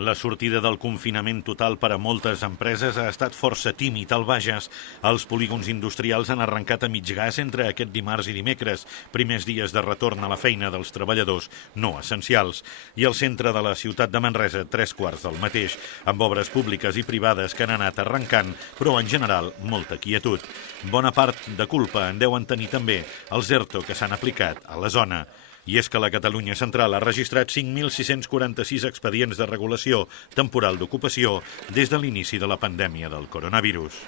La sortida del confinament total per a moltes empreses ha estat força tímid al Bages. Els polígons industrials han arrencat a mig gas entre aquest dimarts i dimecres, primers dies de retorn a la feina dels treballadors no essencials. I al centre de la ciutat de Manresa, 3/4 del mateix, amb obres públiques i privades que han anat arrencant, però en general molta quietud. Bona part de culpa en deuen tenir també els ERTO que s'han aplicat a la zona. I és que la Catalunya Central ha registrat 5.646 expedients de regulació temporal d'ocupació des de l'inici de la pandèmia del coronavirus.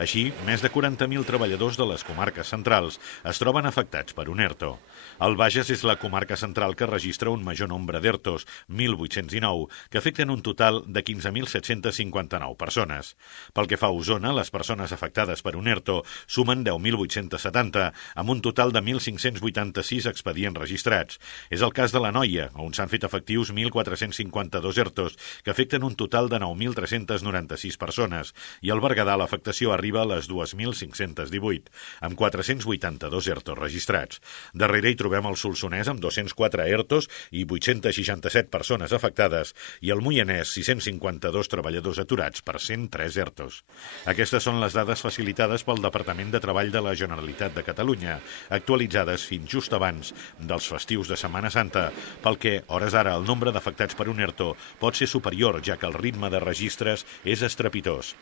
Així, més de 40.000 treballadors de les comarques centrals es troben afectats per un ERTO. El Bages és la comarca central que registra un major nombre d'ERTOs, 1.819, que afecten un total de 15.759 persones. Pel que fa a Osona, les persones afectades per un ERTO sumen 10.870, amb un total de 1.586 expedients registrats. És el cas de la Noia, on s'han fet efectius 1.452 ERTOs, que afecten un total de 9.396 persones, i al Berguedà l'afectació arriba a les 2.518, amb 482 ERTOs registrats. Darrere hi trobem el Solsonès amb 204 ERTOs i 867 persones afectades, i el Moianès 652 treballadors aturats per 103 ERTOs. Aquestes són les dades facilitades pel Departament de Treball de la Generalitat de Catalunya, actualitzades fins just abans dels festius de Setmana Santa, pel que, hores ara, el nombre d'afectats per un ERTO pot ser superior, ja que el ritme de registres és estrepitós.